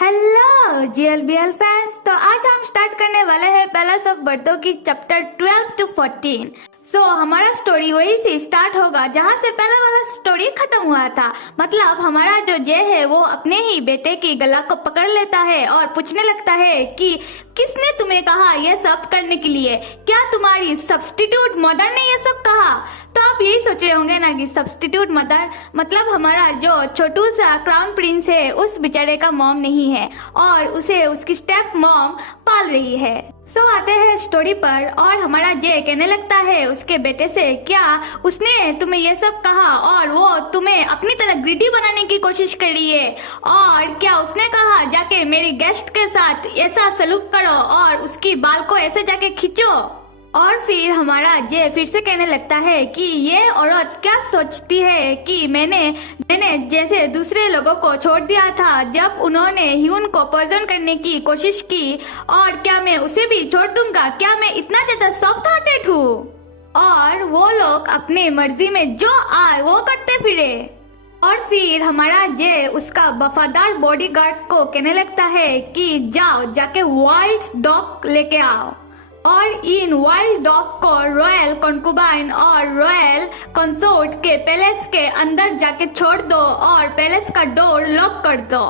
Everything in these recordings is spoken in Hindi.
Hello जीएलबीएल fans. तो आज हम स्टार्ट करने वाले हैं पैलेस ऑफ बर्दो की चैप्टर 12 to 14। हमारा स्टोरी वही से स्टार्ट होगा जहाँ से पहला वाला स्टोरी खत्म हुआ था। मतलब हमारा जो जे है वो अपने ही बेटे की गला को पकड़ लेता है और पूछने लगता है कि किसने तुम्हें कहा ये सब करने के लिए? क्या तुम्हारी सब्स्टिट्यूट मदर ने ये सब कहा? तो आप यही सोच रहे होंगे ना कि सब्स्टिट्यूट मदर मतलब हमारा जो छोटू सा क्राउन प्रिंस है उस बेचारे का मॉम नहीं है और उसे उसकी स्टेप मॉम पाल रही है। आते हैं स्टोरी पर और हमारा जे कहने लगता है उसके बेटे से, क्या उसने तुम्हें ये सब कहा और वो तुम्हें अपनी तरह ग्रीडी बनाने की कोशिश कर रही है? और क्या उसने कहा जाके मेरी गेस्ट के साथ ऐसा सलूक करो और उसकी बाल को ऐसे जाके खींचो? और फिर हमारा जे फिर से कहने लगता है कि ये औरत क्या सोचती है कि मैंने जैसे दूसरे लोगों को छोड़ दिया था जब उन्होंने ह्यून को पॉइजन करने की कोशिश की, और क्या मैं उसे भी छोड़ दूंगा? क्या मैं इतना ज्यादा सॉफ्ट हार्टेड हूँ और वो लोग अपने मर्जी में जो आए वो करते फिरे? और फिर हमारा जे उसका वफादार बॉडीगार्ड को कहने लगता है कि जाओ जाके वाइल्ड डॉग लेके आओ और इन वाइल्ड डॉग को रॉयल कॉन्कुबाइन और रॉयल कंसोर्ट के पैलेस के अंदर जाके छोड़ दो और पैलेस का डोर लॉक कर दो।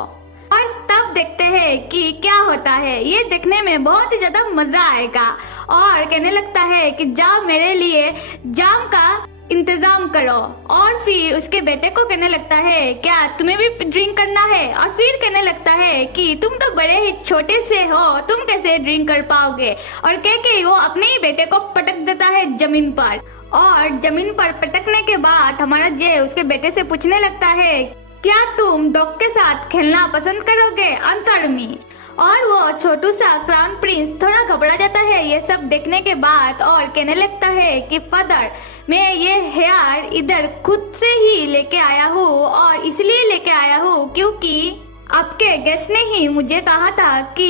और तब देखते हैं कि क्या होता है। ये देखने में बहुत ही ज्यादा मजा आएगा। और कहने लगता है कि जाओ मेरे लिए जाम का इंतजाम करो। और फिर उसके बेटे को कहने लगता है क्या तुम्हें भी ड्रिंक करना है? और फिर कहने लगता है कि तुम तो बड़े ही छोटे से हो, तुम कैसे ड्रिंक कर पाओगे? और कह के वो अपने ही बेटे को पटक देता है जमीन पर। और जमीन पर पटकने के बाद हमारा जे उसके बेटे से पूछने लगता है क्या तुम डॉग के साथ खेलना पसंद करोगे? Answer me. और वो छोटू सा क्राउन प्रिंस थोड़ा घबरा जाता है ये सब देखने के बाद और कहने लगता है कि फादर मैं ये हेयर इधर खुद से ही लेके आया हूँ और इसलिए लेके आया हूँ क्योंकि आपके गेस्ट ने ही मुझे कहा था कि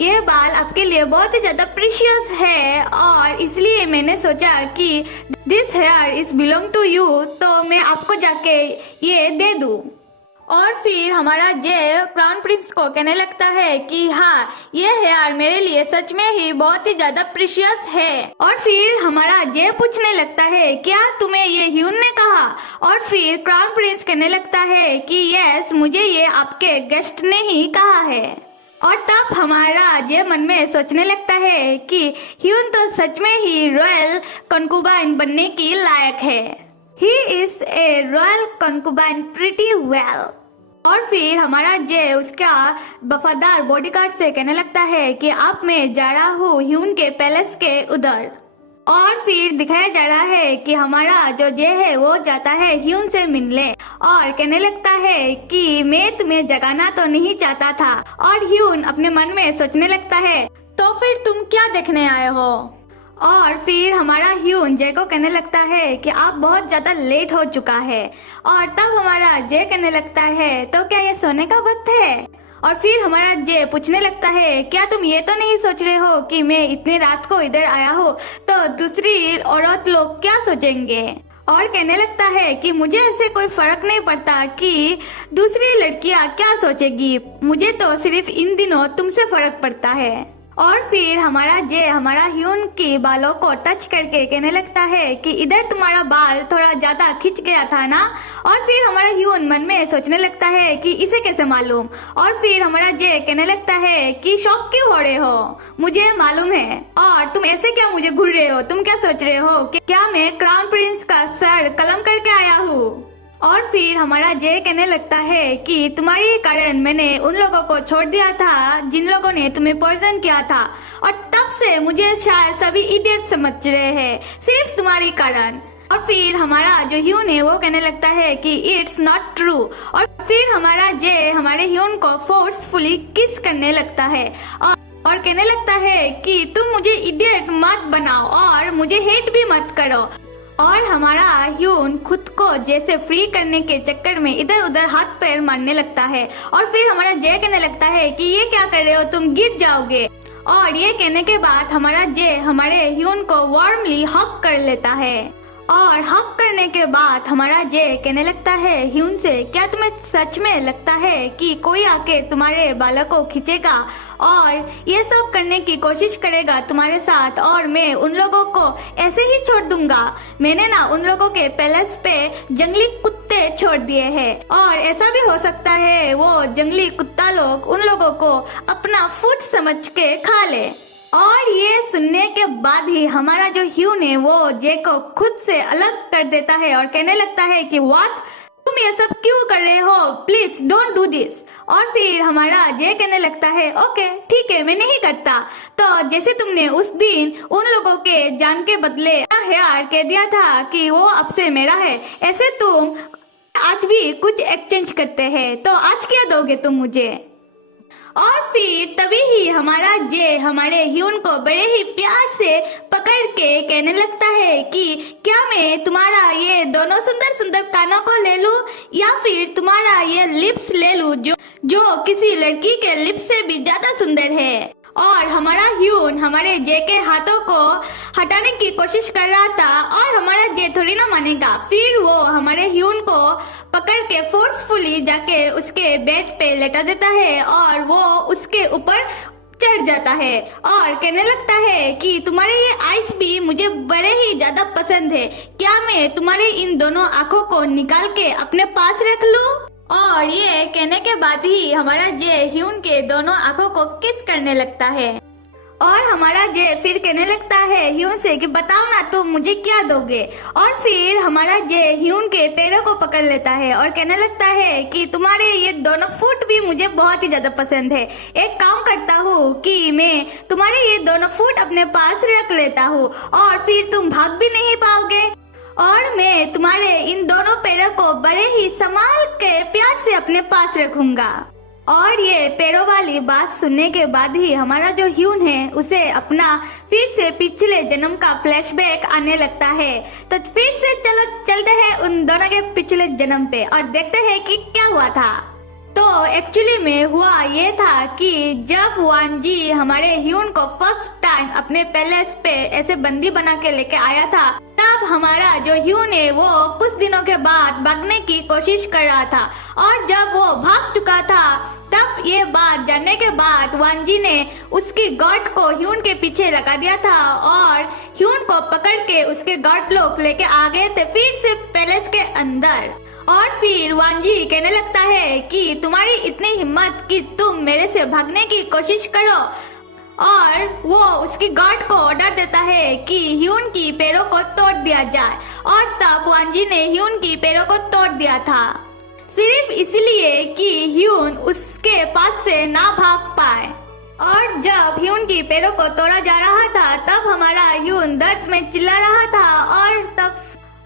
ये बाल आपके लिए बहुत ही ज्यादा प्रीशियस है और इसलिए मैंने सोचा कि this here is belong to you, तो मैं आपको जाके ये दे दूँ। और फिर हमारा जे क्राउन प्रिंस को कहने लगता है कि हाँ ये हेयर मेरे लिए सच में ही बहुत ही ज्यादा प्रीशियस है। और फिर हमारा जे पूछने लगता है क्या तुम्हें ये ह्यून ने कहा? और फिर क्राउन प्रिंस कहने लगता है कि यस मुझे ये आपके गेस्ट ने ही कहा है। और तब हमारा जे मन में सोचने लगता है कि ह्यून तो सच में ही रॉयल कंकुबाइन बनने की लायक है। He is a royal concubine pretty well। और फिर हमारा जे उसका वफादार बॉडीगार्ड से कहने लगता है कि अब मैं जा रहा हूँ ह्यून के पैलेस के उधर। और फिर दिखाया जा रहा है कि हमारा जो जे है वो जाता है ह्यून से मिलने और कहने लगता है कि मैं तुम्हें जगाना तो नहीं चाहता था। और ह्यून अपने मन में सोचने लगता है तो फिर तुम क्या देखने आए हो? और फिर हमारा ह्यून जे को कहने लगता है कि आप बहुत ज्यादा लेट हो चुका है। और तब हमारा जे कहने लगता है तो क्या ये सोने का वक्त है? और फिर हमारा जे पूछने लगता है क्या तुम ये तो नहीं सोच रहे हो कि मैं इतनी रात को इधर आया हूँ तो दूसरी औरत लोग क्या सोचेंगे? और कहने लगता है कि मुझे ऐसे कोई फर्क नहीं पड़ता कि दूसरी लड़कियाँ क्या सोचेगी, मुझे तो सिर्फ इन दिनों तुमसे फर्क पड़ता है। और फिर हमारा जे हमारा ह्यून के बालों को टच करके कहने लगता है कि इधर तुम्हारा बाल थोड़ा ज्यादा खिंच गया था ना? और फिर हमारा ह्यून मन में सोचने लगता है कि इसे कैसे मालूम? और फिर हमारा जे कहने लगता है कि शौक क्यों हो रहे हो? मुझे मालूम है। और तुम ऐसे क्या मुझे घूर रहे हो? तुम क्या सोच रहे हो कि क्या मैं क्राउन प्रिंस का सर कलम करके आया हूँ? और फिर हमारा जे कहने लगता है कि तुम्हारे कारण मैंने उन लोगों को छोड़ दिया था जिन लोगों ने तुम्हें पॉइजन किया था और तब से मुझे शायद सभी इडियट समझ रहे हैं सिर्फ तुम्हारी कारण। और फिर हमारा जो ह्यून है वो कहने लगता है कि इट्स नॉट ट्रू। और फिर हमारा जे हमारे ह्यून को फोर्सफुली किस करने लगता है और कहने लगता है कि तुम मुझे इडियट मत बनाओ और मुझे हेट भी मत करो। और हमारा ह्यून खुद को जैसे फ्री करने के चक्कर में इधर उधर हाथ पैर मारने लगता है। और फिर हमारा जे कहने लगता है कि ये क्या कर रहे हो, तुम गिर जाओगे। और ये कहने के बाद हमारा जे हमारे ह्यून को वार्मली हग कर लेता है। और हक करने के बाद हमारा जे कहने लगता है ह्यून से, क्या तुम्हें सच में लगता है कि कोई आके तुम्हारे बालों को खींचेगा और ये सब करने की कोशिश करेगा तुम्हारे साथ, और मैं उन लोगों को ऐसे ही छोड़ दूंगा? मैंने ना उन लोगों के पैलेस पे जंगली कुत्ते छोड़ दिए हैं, और ऐसा भी हो सकता है वो जंगली कुत्ता लोग उन लोगों को अपना फूड समझ के खा ले। और ये सुनने के बाद ही हमारा जो ह्यून है वो जे को खुद से अलग कर देता है और कहने लगता है कि व्हाट, तुम ये सब क्यों कर रहे हो, प्लीज डोंट डू दिस। और फिर हमारा जे कहने लगता है ओके ठीक है, मैं नहीं करता। तो जैसे तुमने उस दिन उन लोगों के जान के बदले हेयर कह दिया था कि वो अब से मेरा है, ऐसे तुम आज भी कुछ एक्सचेंज करते हैं, तो आज क्या दोगे तुम मुझे? और फिर तभी ही हमारा जे हमारे ह्यून को बड़े ही प्यार से पकड़ के कहने लगता है कि क्या मैं तुम्हारा ये दोनों सुंदर सुंदर कानों को ले लूं, या फिर तुम्हारा ये लिप्स ले लूं जो किसी लड़की के लिप्स से भी ज्यादा सुंदर है। और हमारा ह्यून हमारे जे के हाथों को हटाने की कोशिश कर रहा था, और हमारा जे थोड़ी ना मानेगा। फिर वो हमारे ह्यून को पकड़ के फोर्सफुली जाके उसके बेड पे लेटा देता है, और वो उसके ऊपर चढ़ जाता है और कहने लगता है कि तुम्हारे ये आइस भी मुझे बड़े ही ज्यादा पसंद है, क्या मैं तुम्हारे इन दोनों आंखों को निकाल के अपने पास रख लूं? और ये कहने के बाद ही हमारा जे ह्यून के दोनों आंखों को किस करने लगता है, और हमारा जे फिर कहने लगता है ह्यून से कि बताओ ना तुम मुझे क्या दोगे। और फिर हमारा जे ह्यून के पैरों को पकड़ लेता है और कहने लगता है कि तुम्हारे ये दोनों फुट भी मुझे बहुत ही ज्यादा पसंद है, एक काम करता हूँ कि मैं तुम्हारे ये दोनों फुट अपने पास रख लेता हूँ, और फिर तुम भाग भी नहीं पाओगे, और मैं तुम्हारे इन दोनों पैरों को बड़े ही संभाल के प्यार से अपने पास रखूंगा। और ये पैरों वाली बात सुनने के बाद ही हमारा जो ह्यून है उसे अपना फिर से पिछले जन्म का फ्लैशबैक आने लगता है। तो फिर से चलो चलते हैं उन दोनों के पिछले जन्म पे और देखते हैं कि क्या हुआ था। तो एक्चुअली में हुआ ये था कि जब वांजी हमारे ह्यून को फर्स्ट टाइम अपने पैलेस पे ऐसे बंदी बना के लेके आया था, तब हमारा जो ह्यून है वो कुछ दिनों के बाद भागने की कोशिश कर रहा था, और जब वो भाग चुका था तब ये बात जानने के बाद वांजी ने उसकी गार्ड को ह्यून के पीछे लगा दिया था, और ह्यून को पकड़ के उसके गार्ड लोग लेके आ गए थे फिर से पैलेस के अंदर। और फिर वांजी कहने लगता है कि तुम्हारी इतनी हिम्मत कि तुम मेरे से भागने की कोशिश करो, और वो उसकी गार्ड को ऑर्डर देता है कि ह्यून की पैरों को तोड़ दिया जाए, और तब वांजी ने ह्यून की पैरों को तोड़ दिया था सिर्फ इसलिए कि ह्यून उसके पास से ना भाग पाए। और जब ह्यून की पैरों को तोड़ा जा रहा था तब हमारा ह्यून दर्द में चिल्ला रहा था,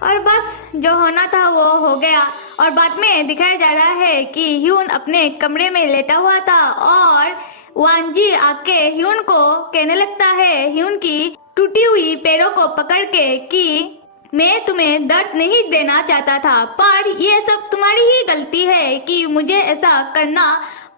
और बस जो होना था वो हो गया। और बाद में दिखाया जा रहा है कि ह्यून अपने कमरे में लेटा हुआ था, और वांजी आके ह्यून को कहने लगता है ह्यून की टूटी हुई पैरों को पकड़ के कि मैं तुम्हें दर्द नहीं देना चाहता था, पर ये सब तुम्हारी ही गलती है कि मुझे ऐसा करना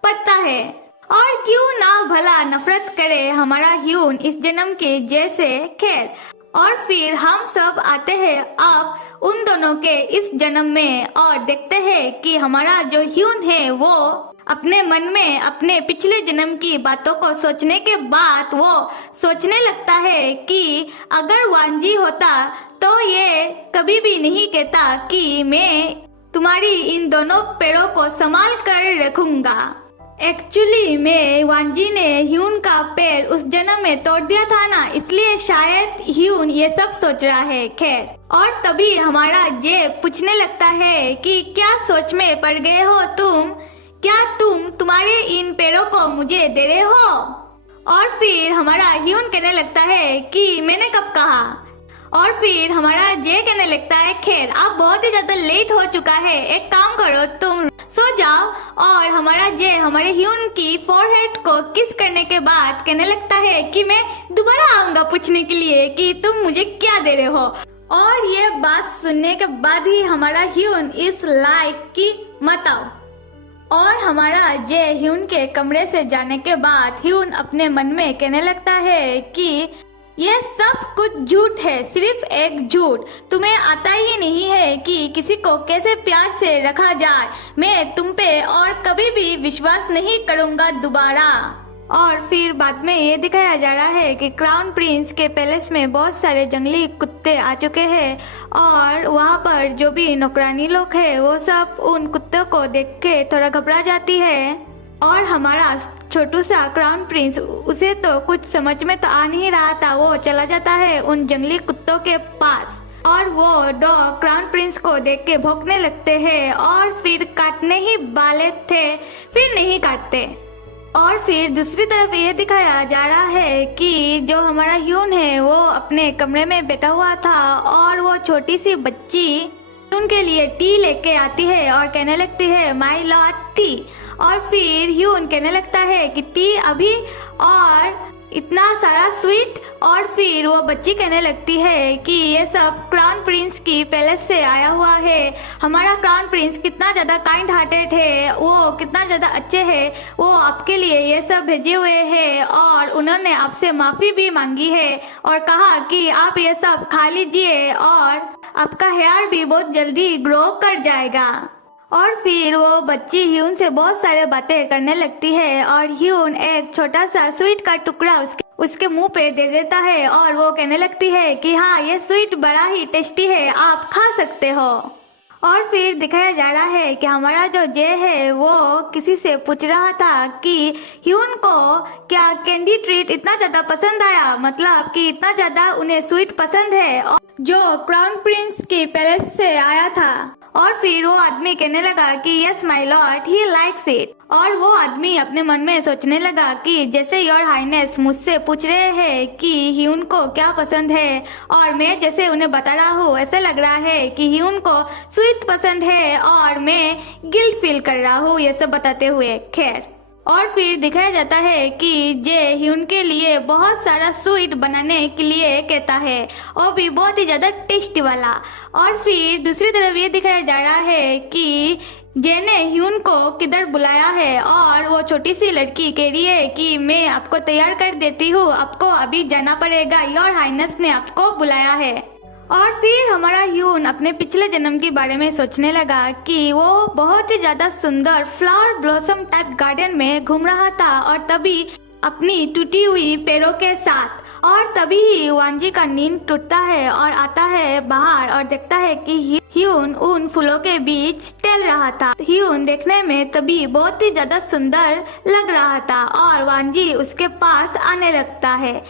पड़ता है। और क्यों ना भला नफरत करे हमारा ह्यून इस जन्म के जैसे। खैर, और फिर हम सब आते हैं अब उन दोनों के इस जन्म में, और देखते हैं कि हमारा जो ह्यून है वो अपने मन में अपने पिछले जन्म की बातों को सोचने के बाद वो सोचने लगता है कि अगर वांजी होता तो ये कभी भी नहीं कहता कि मैं तुम्हारी इन दोनों पैरों को संभाल कर रखूंगा। एक्चुअली में वांजी ने ह्यून का पैर उस जन्म में तोड़ दिया था ना, इसलिए शायद ह्यून ये सब सोच रहा है। खैर, और तभी हमारा जे पूछने लगता है कि क्या सोच में पड़ गए हो तुम, क्या तुम तुम्हारे इन पैरों को मुझे दे रहे हो? और फिर हमारा ह्यून कहने लगता है कि मैंने कब कहा। और फिर हमारा जे कहने लगता है खैर अब बहुत ही ज्यादा लेट हो चुका है, एक काम करो तुम सो जाओ। और हमारा जे हमारे ह्यून की फोरहेड को किस करने के बाद कहने लगता है कि मैं दोबारा आऊंगा पूछने के लिए कि तुम मुझे क्या दे रहे हो। और ये बात सुनने के बाद ही हमारा ह्यून इस लाइक की मत आओ। और हमारा जे ह्यून के कमरे से जाने के बाद ह्यून अपने मन में कहने लगता है कि ये सब कुछ झूठ है, सिर्फ एक झूठ। तुम्हें आता ही नहीं है कि किसी को कैसे प्यार से रखा जाए। मैं तुम पे और कभी भी विश्वास नहीं करूंगा दोबारा। और फिर बाद में ये दिखाया जा रहा है कि क्राउन प्रिंस के पैलेस में बहुत सारे जंगली कुत्ते आ चुके हैं और वहाँ पर जो भी नौकरानी लोग हैं वो सब उन कुत्तों को देख के थोड़ा घबरा जाती है। और हमारा छोटू सा क्राउन प्रिंस, उसे तो कुछ समझ में तो आ नहीं रहा था, वो चला जाता है उन जंगली कुत्तों के पास और वो डॉग क्राउन प्रिंस को देख के भौंकने लगते हैं और फिर काटने ही वाले थे, फिर नहीं काटते। और फिर दूसरी तरफ ये दिखाया जा रहा है कि जो हमारा ह्यून है वो अपने कमरे में बैठा हुआ था और वो छोटी सी बच्ची उनके लिए टी लेके आती है और कहने लगती है माय लॉर्ड टी। और फिर ह्यून कहने लगता है कि टी अभी, और इतना सारा स्वीट। और फिर वो बच्ची कहने लगती है कि ये सब क्राउन प्रिंस की पैलेस से आया हुआ है। हमारा क्राउन प्रिंस कितना ज्यादा काइंड हार्टेड है, वो कितना ज्यादा अच्छे है, वो आपके लिए ये सब भेजे हुए हैं और उन्होंने आपसे माफी भी मांगी है और कहा कि आप ये सब खा लीजिए और आपका हेयर भी बहुत जल्दी ग्रो कर जाएगा। और फिर वो बच्ची ह्यून से बहुत सारे बातें करने लगती है और ह्यून एक छोटा सा स्वीट का टुकड़ा उसके मुंह पे दे देता है और वो कहने लगती है कि हाँ ये स्वीट बड़ा ही टेस्टी है, आप खा सकते हो। और फिर दिखाया जा रहा है कि हमारा जो जे है वो किसी से पूछ रहा था कि ह्यून को क्या कैंडी ट्रीट इतना ज्यादा पसंद आया, मतलब कि इतना ज्यादा उन्हें स्वीट पसंद है और जो क्राउन प्रिंस की पैलेस से आया था। और फिर वो आदमी कहने लगा कि yes my Lord he likes it. और वो आदमी अपने मन में सोचने लगा कि जैसे योर हाइनेस मुझसे पूछ रहे हैं कि ह्यून को क्या पसंद है और मैं जैसे उन्हें बता रहा हूँ, ऐसा लग रहा है कि ह्यून को स्वीट पसंद है और मैं गिल्ट फील कर रहा हूँ ये सब बताते हुए। खैर, और फिर दिखाया जाता है कि जे ह्यून के लिए बहुत सारा स्वीट बनाने के लिए कहता है, वो भी बहुत ही ज्यादा टेस्टी वाला। और फिर दूसरी तरफ ये दिखाया जा रहा है कि जे ने ह्यून को किधर बुलाया है और वो छोटी सी लड़की कह रही है कि मैं आपको तैयार कर देती हूँ, आपको अभी जाना पड़ेगा, योर हाइनेस ने आपको बुलाया है। और फिर हमारा ह्यून अपने पिछले जन्म के बारे में सोचने लगा कि वो बहुत ही ज्यादा सुंदर फ्लावर ब्लॉसम टाइप गार्डन में घूम रहा था और तभी अपनी टूटी हुई पैरों के साथ, और तभी ही वांजी का नींद टूटता है और आता है बाहर और देखता है कि ह्यून उन फूलों के बीच टहल रहा था। ह्यून देखने में तभी बहुत ही ज्यादा सुंदर लग रहा था और वांजी उसके पास आने लगता है।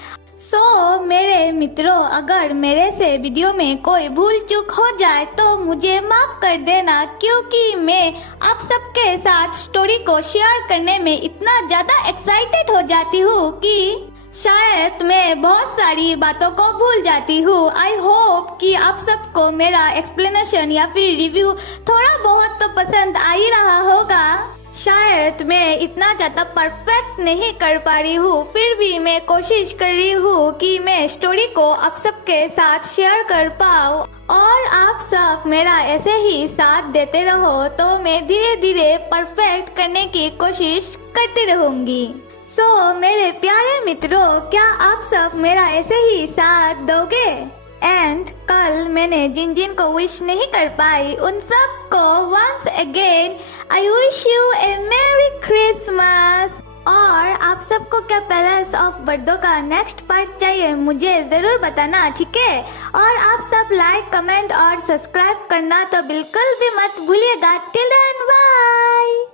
मेरे मित्रों, अगर मेरे से वीडियो में कोई भूल चूक हो जाए तो मुझे माफ कर देना, क्योंकि मैं आप सबके साथ स्टोरी को शेयर करने में इतना ज्यादा एक्साइटेड हो जाती हूँ कि शायद मैं बहुत सारी बातों को भूल जाती हूँ। आई होप कि आप सबको मेरा एक्सप्लेनेशन या फिर रिव्यू थोड़ा बहुत तो पसंद आ ही रहा होगा। शायद मैं इतना ज्यादा परफेक्ट नहीं कर पा रही हूँ, फिर भी मैं कोशिश कर रही हूँ कि मैं स्टोरी को आप सबके साथ शेयर कर पाऊँ और आप सब मेरा ऐसे ही साथ देते रहो तो मैं धीरे धीरे परफेक्ट करने की कोशिश करती रहूंगी। मेरे प्यारे मित्रों, क्या आप सब मेरा ऐसे ही साथ दोगे? एंड कल मैंने जिन जिन को विश नहीं कर पाई उन सब को once again I wish you a merry Christmas. और आप सबको क्या पैलेस ऑफ बर्दो का नेक्स्ट पार्ट चाहिए मुझे जरूर बताना, ठीक है? और आप सब लाइक, कमेंट और सब्सक्राइब करना तो बिल्कुल भी मत भूलिएगा। Till then bye.